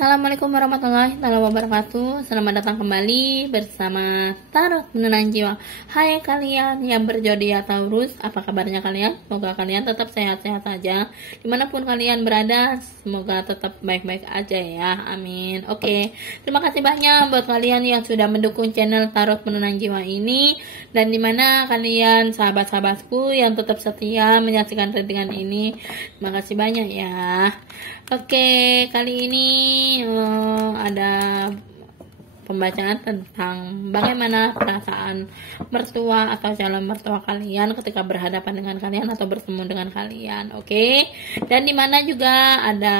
Assalamualaikum warahmatullahi wabarakatuh. Selamat datang kembali bersama Tarot Menenang Jiwa. Hai kalian yang berzodiak Taurus, apa kabarnya kalian? Semoga kalian tetap sehat-sehat saja dimanapun kalian berada. Semoga tetap baik-baik aja ya, amin. Oke, terima kasih banyak buat kalian yang sudah mendukung channel Tarot Menenang Jiwa ini, dan dimana kalian sahabat-sahabatku yang tetap setia menyaksikan readingan ini. Terima kasih banyak ya. Oke, kali ini ada pembacaan tentang bagaimana perasaan mertua atau calon mertua kalian ketika berhadapan dengan kalian atau bertemu dengan kalian. Oke, dan dimana juga ada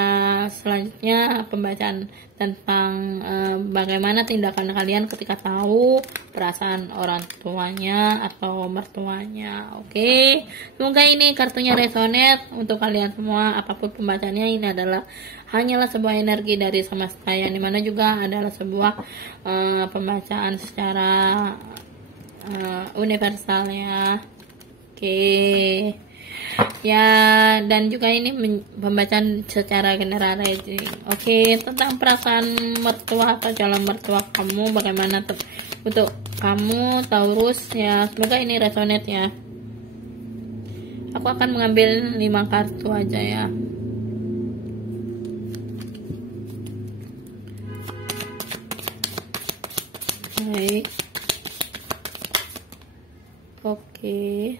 selanjutnya pembacaan tentang bagaimana tindakan kalian ketika tahu perasaan orang tuanya atau mertuanya. Oke, semoga ini kartunya resonate untuk kalian semua. Apapun pembacaannya, ini adalah hanyalah sebuah energi dari semesta, yang dimana juga adalah sebuah pembacaan secara universal ya. Oke ya, dan juga ini pembacaan secara generalisasi. Oke, tentang perasaan mertua atau calon mertua kamu, bagaimana untuk kamu Taurus ya. Semoga ini resonate ya. Aku akan mengambil 5 kartu aja ya. Baik. Oke.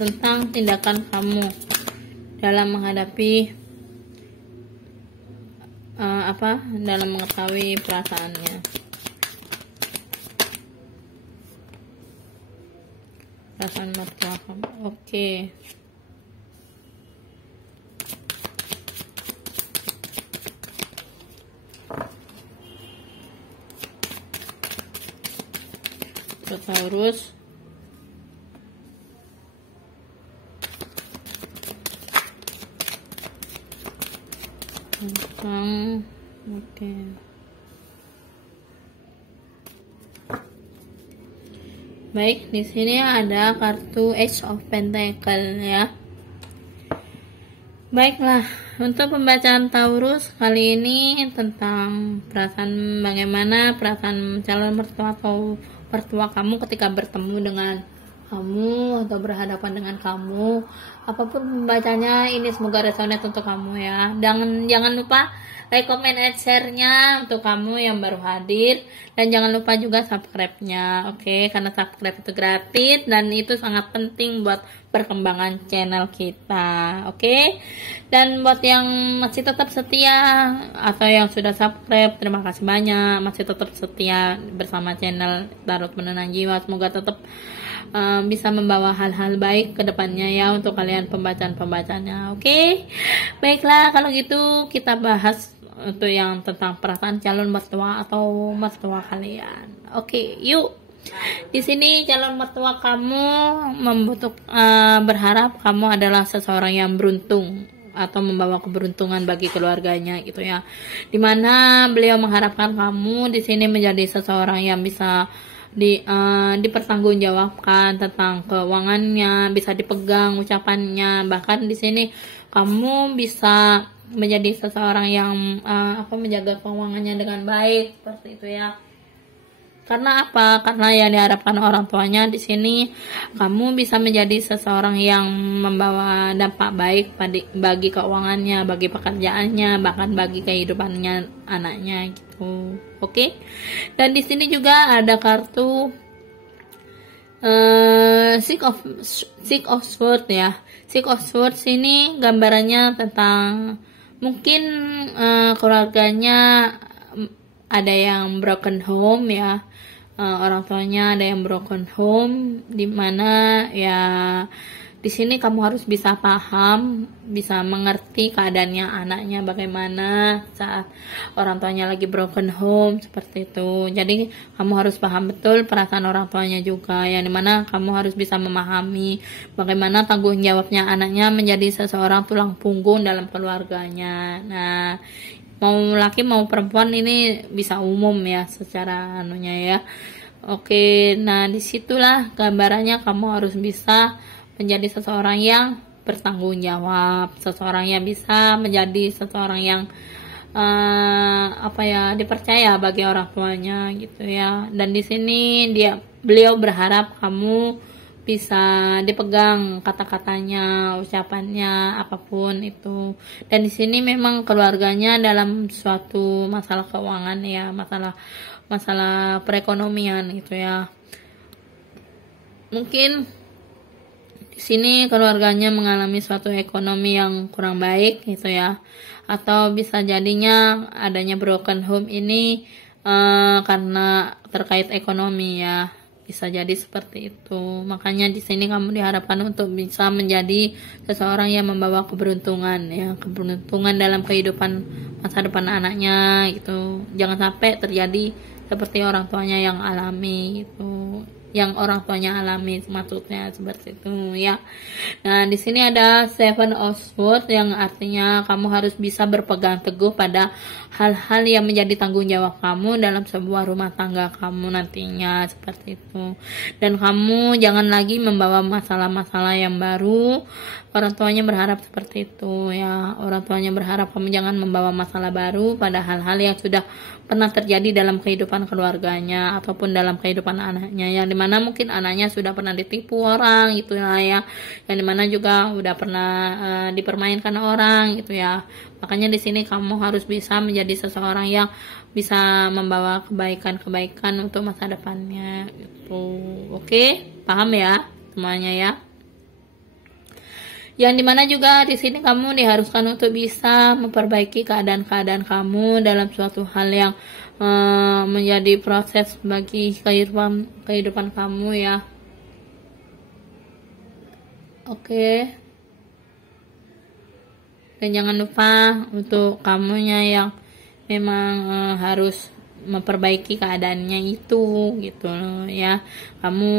Tentang tindakan kamu dalam menghadapi dalam mengetahui perasaannya. Perasaan mertua kamu. Oke. Taurus, oke. Baik, di sini ada kartu Ace of Pentacle ya. Baiklah, untuk pembacaan Taurus kali ini tentang perasaan, bagaimana perasaan calon mertua atau mertua kamu ketika bertemu dengan kamu atau berhadapan dengan kamu. Apapun pembacanya, ini semoga resonate untuk kamu ya. Jangan lupa like, comment, and share-nya untuk kamu yang baru hadir, dan jangan lupa juga subscribe-nya. Oke, karena subscribe itu gratis dan itu sangat penting buat perkembangan channel kita. Oke, dan buat yang masih tetap setia atau yang sudah subscribe, terima kasih banyak masih tetap setia bersama channel Tarot Menenang Jiwa. Semoga tetap bisa membawa hal-hal baik ke depannya ya untuk kalian pembacaan-pembacaannya. Oke, baiklah, kalau gitu kita bahas untuk yang tentang perasaan calon mertua atau mertua kalian. Oke, yuk. Di sini calon mertua kamu berharap kamu adalah seseorang yang beruntung atau membawa keberuntungan bagi keluarganya gitu ya. Dimana beliau mengharapkan kamu di sini menjadi seseorang yang bisa dipertanggungjawabkan tentang keuangannya, bisa dipegang ucapannya. Bahkan di sini kamu bisa menjadi seseorang yang menjaga keuangannya dengan baik, seperti itu ya. Karena apa? Karena yang diharapkan orang tuanya di sini kamu bisa menjadi seseorang yang membawa dampak baik bagi keuangannya, bagi pekerjaannya, bahkan bagi kehidupannya anaknya gitu. Oke. Dan di sini juga ada kartu Six of Swords ya. Six of Swords ini gambarannya tentang mungkin keluarganya ada yang broken home ya, orang tuanya ada yang broken home, dimana ya di sini kamu harus bisa paham, bisa mengerti keadaannya anaknya bagaimana saat orang tuanya lagi broken home seperti itu. Jadi kamu harus paham betul perasaan orang tuanya juga, yang dimana kamu harus bisa memahami bagaimana tanggung jawabnya anaknya menjadi seseorang tulang punggung dalam keluarganya. Nah, mau laki mau perempuan ini bisa umum ya secara anunya ya. Oke, nah disitulah gambarannya kamu harus bisa menjadi seseorang yang bertanggung jawab, seseorang yang bisa menjadi seseorang yang dipercaya bagi orang tuanya gitu ya. Dan di sini beliau berharap kamu bisa dipegang kata-katanya, ucapannya, apapun itu. Dan di sini memang keluarganya dalam suatu masalah keuangan ya, masalah perekonomian gitu ya. Mungkin di sini keluarganya mengalami suatu ekonomi yang kurang baik gitu ya, atau bisa jadinya adanya broken home ini karena terkait ekonomi ya, bisa jadi seperti itu. Makanya di sini kamu diharapkan untuk bisa menjadi seseorang yang membawa keberuntungan ya, keberuntungan dalam kehidupan masa depan anaknya gitu. Jangan sampai terjadi seperti orang tuanya yang alami gitu, yang orang tuanya alami, maksudnya seperti itu ya. Nah, di sini ada Seven of Swords yang artinya kamu harus bisa berpegang teguh pada hal-hal yang menjadi tanggung jawab kamu dalam sebuah rumah tangga kamu nantinya, seperti itu. Dan kamu jangan lagi membawa masalah-masalah yang baru. Orang tuanya berharap seperti itu ya. Orang tuanya berharap kamu jangan membawa masalah baru pada hal-hal yang sudah pernah terjadi dalam kehidupan keluarganya ataupun dalam kehidupan anaknya, yang dimana mungkin anaknya sudah pernah ditipu orang gitu ya, yang dimana juga udah pernah dipermainkan orang gitu ya. Makanya di sini kamu harus bisa menjadi seseorang yang bisa membawa kebaikan-kebaikan untuk masa depannya gitu. Oke, paham ya semuanya ya. Yang dimana juga di sini kamu diharuskan untuk bisa memperbaiki keadaan-keadaan kamu dalam suatu hal yang menjadi proses bagi kehidupan kamu ya. Oke. Dan jangan lupa untuk kamunya yang memang harus memperbaiki keadaannya itu gitu ya. Kamu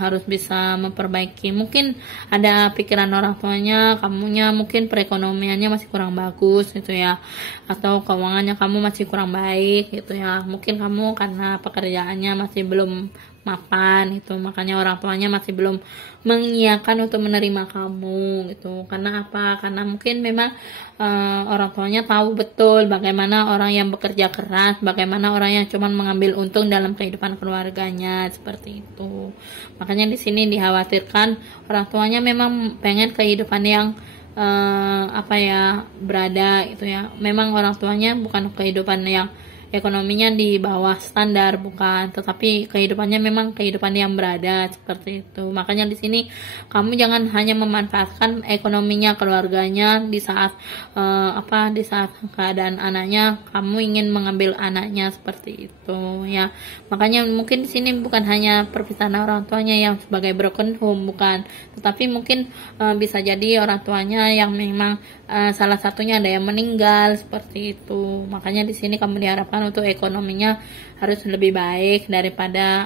harus bisa memperbaiki, mungkin ada pikiran orang tuanya kamunya mungkin perekonomiannya masih kurang bagus gitu ya, atau keuangannya kamu masih kurang baik gitu ya. Mungkin kamu karena pekerjaannya masih belum mapan itu, makanya orang tuanya masih belum mengiyakan untuk menerima kamu gitu. Karena apa? Karena mungkin memang orang tuanya tahu betul bagaimana orang yang bekerja keras, bagaimana orang yang cuma mengambil untung dalam kehidupan keluarganya, seperti itu. Makanya di sini dikhawatirkan orang tuanya memang pengen kehidupan yang berada itu ya. Memang orang tuanya bukan kehidupan yang ekonominya di bawah standar, bukan, tetapi kehidupannya memang kehidupan yang berada, seperti itu. Makanya di sini kamu jangan hanya memanfaatkan ekonominya keluarganya di saat di saat keadaan anaknya kamu ingin mengambil anaknya, seperti itu ya. Makanya mungkin di sini bukan hanya perpisahan orang tuanya yang sebagai broken home, bukan, tetapi mungkin bisa jadi orang tuanya yang memang salah satunya ada yang meninggal, seperti itu. Makanya di sini kamu diharapkan untuk ekonominya harus lebih baik daripada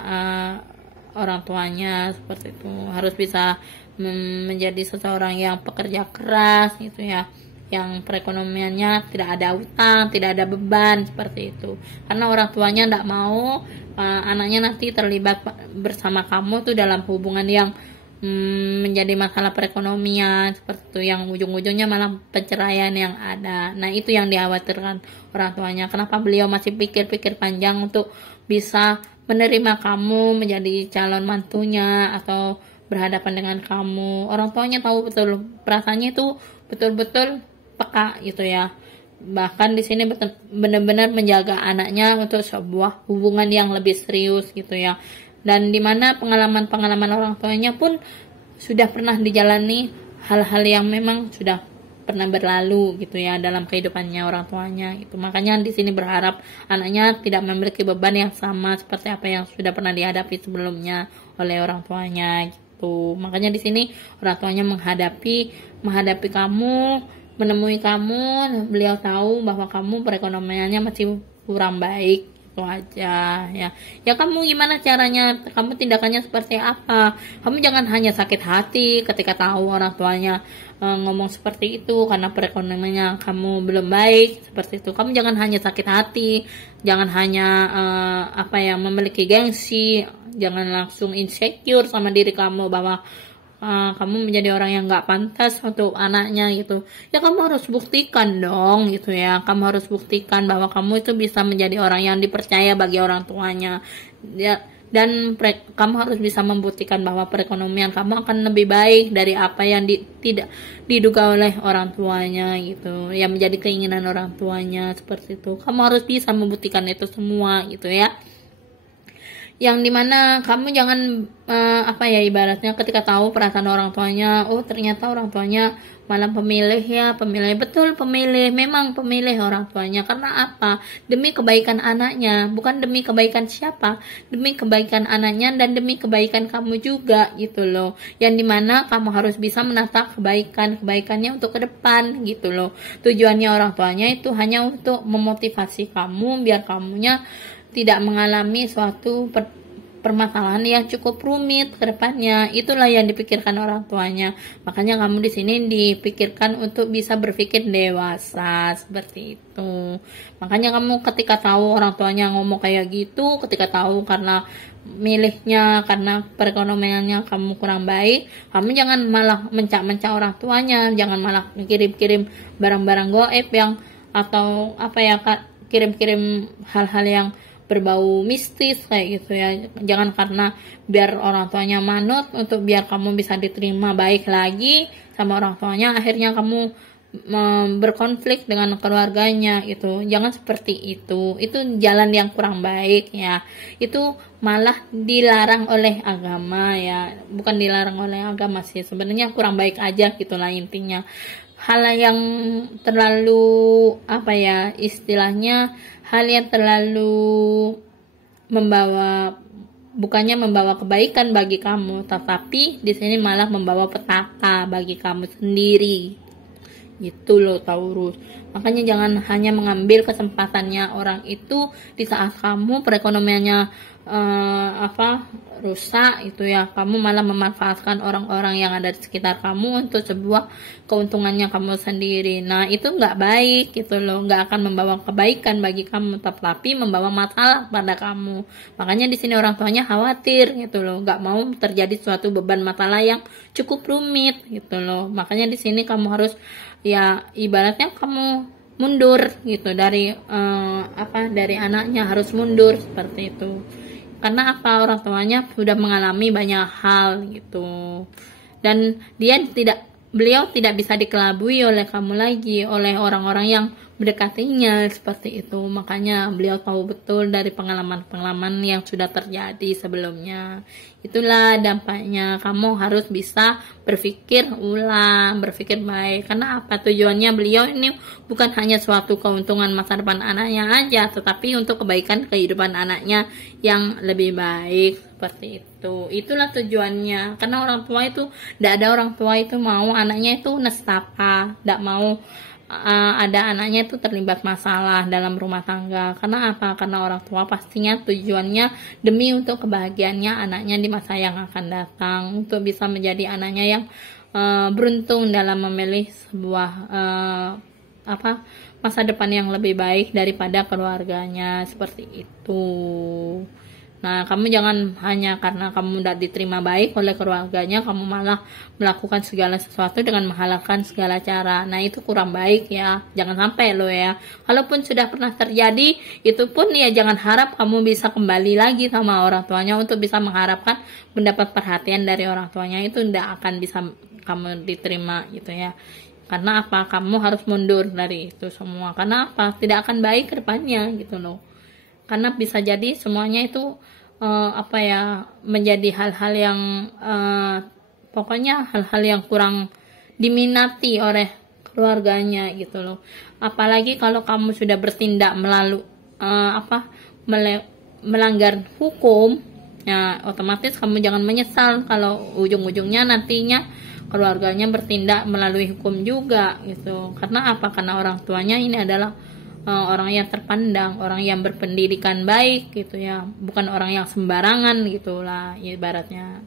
orang tuanya, seperti itu. Harus bisa menjadi seseorang yang pekerja keras gitu ya, yang perekonomiannya tidak ada utang, tidak ada beban, seperti itu. Karena orang tuanya tidak mau anaknya nanti terlibat bersama kamu tuh dalam hubungan yang menjadi masalah perekonomian, seperti itu, yang ujung-ujungnya malah perceraian yang ada. Nah, itu yang dikhawatirkan orang tuanya. Kenapa beliau masih pikir-pikir panjang untuk bisa menerima kamu menjadi calon mantunya atau berhadapan dengan kamu. Orang tuanya tahu betul, perasaannya itu betul-betul peka gitu ya. Bahkan di sini benar-benar menjaga anaknya untuk sebuah hubungan yang lebih serius gitu ya. Dan dimana pengalaman-pengalaman orang tuanya pun sudah pernah dijalani hal-hal yang memang sudah pernah berlalu gitu ya dalam kehidupannya orang tuanya gitu. Makanya di sini berharap anaknya tidak memiliki beban yang sama seperti apa yang sudah pernah dihadapi sebelumnya oleh orang tuanya itu. Makanya di sini orang tuanya menghadapi kamu, menemui kamu, beliau tahu bahwa kamu perekonomiannya masih kurang baik, itu aja ya. Ya kamu gimana caranya, kamu tindakannya seperti apa? Kamu jangan hanya sakit hati ketika tahu orang tuanya ngomong seperti itu karena perekonomiannya kamu belum baik seperti itu. Kamu jangan hanya sakit hati, jangan hanya memiliki gengsi, jangan langsung insecure sama diri kamu bahwa kamu menjadi orang yang nggak pantas untuk anaknya gitu. Ya kamu harus buktikan dong gitu ya. Kamu harus buktikan bahwa kamu itu bisa menjadi orang yang dipercaya bagi orang tuanya ya. Dan kamu harus bisa membuktikan bahwa perekonomian kamu akan lebih baik dari apa yang tidak diduga oleh orang tuanya gitu. Yang menjadi keinginan orang tuanya seperti itu. Kamu harus bisa membuktikan itu semua gitu ya. Yang dimana kamu jangan ibaratnya ketika tahu perasaan orang tuanya, oh ternyata orang tuanya malah pemilih, memang pemilih orang tuanya. Karena apa? Demi kebaikan anaknya, bukan demi kebaikan siapa, demi kebaikan anaknya dan demi kebaikan kamu juga gitu loh. Yang dimana kamu harus bisa menata kebaikannya untuk ke depan gitu loh. Tujuannya orang tuanya itu hanya untuk memotivasi kamu biar kamunya tidak mengalami suatu permasalahan yang cukup rumit ke depannya. Itulah yang dipikirkan orang tuanya. Makanya kamu di sini dipikirkan untuk bisa berpikir dewasa seperti itu. Makanya kamu ketika tahu orang tuanya ngomong kayak gitu, ketika tahu karena milihnya karena perekonomiannya kamu kurang baik, kamu jangan malah mencak-mencak orang tuanya, jangan malah kirim-kirim barang-barang goib yang atau kirim-kirim hal-hal yang berbau mistis kayak gitu ya. Jangan karena biar orang tuanya manut untuk biar kamu bisa diterima baik lagi sama orang tuanya, akhirnya kamu berkonflik dengan keluarganya gitu. Jangan seperti itu jalan yang kurang baik ya. Itu malah dilarang oleh agama ya, bukan dilarang oleh agama sih, sebenarnya kurang baik aja gitulah intinya. Hal yang terlalu istilahnya hal yang terlalu bukannya membawa kebaikan bagi kamu, tetapi di sini malah membawa petaka bagi kamu sendiri. Gitu loh Taurus. Makanya jangan hanya mengambil kesempatannya orang itu di saat kamu perekonomiannya rusak itu ya. Kamu malah memanfaatkan orang-orang yang ada di sekitar kamu untuk sebuah keuntungannya kamu sendiri. Nah itu nggak baik gitu loh, nggak akan membawa kebaikan bagi kamu, tapi membawa masalah pada kamu. Makanya di sini orang tuanya khawatir gitu loh, nggak mau terjadi suatu beban masalah yang cukup rumit gitu loh. Makanya di sini kamu harus ya ibaratnya kamu mundur gitu dari dari anaknya, harus mundur seperti itu. Karena orang tuanya sudah mengalami banyak hal gitu, dan beliau tidak bisa dikelabui oleh kamu lagi, oleh orang-orang yang mendekatinya seperti itu. Makanya beliau tahu betul dari pengalaman-pengalaman yang sudah terjadi sebelumnya. Itulah dampaknya. Kamu harus bisa berpikir ulang, berpikir baik. Karena tujuannya beliau ini bukan hanya suatu keuntungan masa depan anaknya aja, tetapi untuk kebaikan kehidupan anaknya yang lebih baik seperti itu. Itulah tujuannya. Karena orang tua itu, tidak ada orang tua itu mau anaknya itu nestapa, tidak mau ada anaknya itu terlibat masalah dalam rumah tangga. Karena karena orang tua pastinya tujuannya demi untuk kebahagiaannya anaknya di masa yang akan datang, untuk bisa menjadi anaknya yang beruntung dalam memilih sebuah masa depan yang lebih baik daripada keluarganya seperti itu. Nah, kamu jangan hanya karena kamu tidak diterima baik oleh keluarganya, kamu malah melakukan segala sesuatu dengan menghalalkan segala cara. Nah, itu kurang baik ya. Jangan sampai loh ya. Kalaupun sudah pernah terjadi, itu pun ya jangan harap kamu bisa kembali lagi sama orang tuanya untuk bisa mengharapkan mendapat perhatian dari orang tuanya. Itu tidak akan bisa kamu diterima gitu ya. Karena kamu harus mundur dari itu semua. Karena tidak akan baik ke depannya gitu loh. Karena bisa jadi semuanya itu menjadi hal-hal yang pokoknya hal-hal yang kurang diminati oleh keluarganya gitu loh. Apalagi kalau kamu sudah bertindak melanggar hukum, Ya, otomatis kamu jangan menyesal kalau ujung-ujungnya nantinya keluarganya bertindak melalui hukum juga gitu. Karena apa? Karena orang tuanya ini adalah orang yang terpandang, orang yang berpendidikan baik gitu ya, bukan orang yang sembarangan gitulah ibaratnya.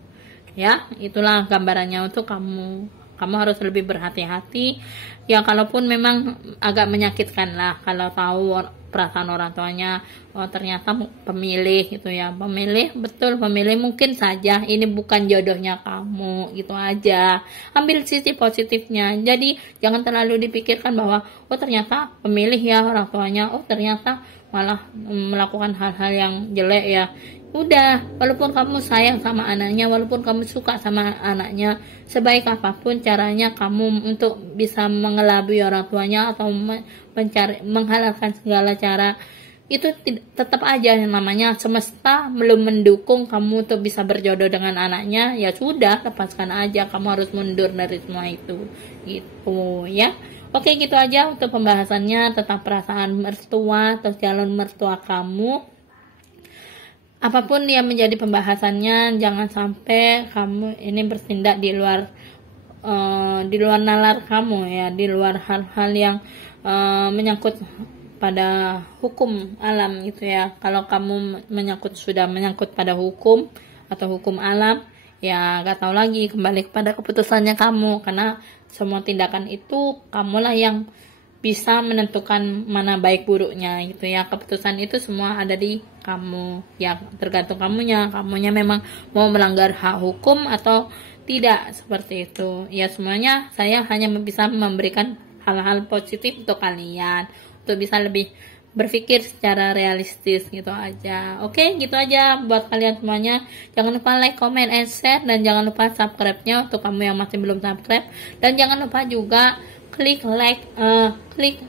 Ya, itulah gambarannya untuk kamu. Kamu harus lebih berhati-hati. Ya, kalaupun memang agak menyakitkan lah kalau tahu perasaan orang tuanya, oh ternyata pemilih gitu ya. Pemilih, betul pemilih, mungkin saja ini bukan jodohnya kamu, gitu aja. Ambil sisi positifnya. Jadi jangan terlalu dipikirkan bahwa oh ternyata pemilih ya orang tuanya, oh ternyata malah melakukan hal-hal yang jelek ya. Udah, walaupun kamu sayang sama anaknya, walaupun kamu suka sama anaknya, sebaik apapun caranya kamu untuk bisa mengelabui orang tuanya atau menghalalkan segala cara, itu tetap aja yang namanya semesta belum mendukung kamu untuk bisa berjodoh dengan anaknya. Ya sudah, lepaskan aja, kamu harus mundur dari semua itu gitu ya. Oke, gitu aja untuk pembahasannya tentang perasaan mertua atau calon mertua kamu. Apapun yang menjadi pembahasannya, jangan sampai kamu ini bertindak di luar nalar kamu ya, di luar hal-hal yang menyangkut pada hukum alam gitu ya. Kalau kamu sudah menyangkut pada hukum atau hukum alam, ya gak tahu lagi, kembali kepada keputusannya kamu, karena semua tindakan itu kamulah yang bisa menentukan mana baik buruknya gitu ya. Keputusan itu semua ada di kamu ya, tergantung kamunya memang mau melanggar hak hukum atau tidak, seperti itu ya. Semuanya saya hanya bisa memberikan hal-hal positif untuk kalian, untuk bisa lebih berpikir secara realistis gitu aja. Oke, gitu aja buat kalian semuanya. Jangan lupa like, comment, and share, dan jangan lupa subscribe-nya untuk kamu yang masih belum subscribe, dan jangan lupa juga klik like, klik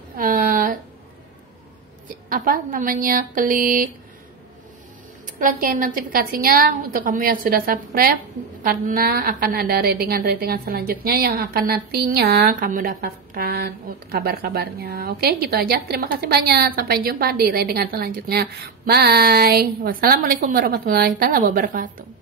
lonceng notifikasinya untuk kamu yang sudah subscribe, karena akan ada ratingan selanjutnya yang akan nantinya kamu dapatkan kabar-kabarnya. Oke, gitu aja. Terima kasih banyak. Sampai jumpa di ratingan selanjutnya. Bye. Wassalamualaikum warahmatullahi wabarakatuh.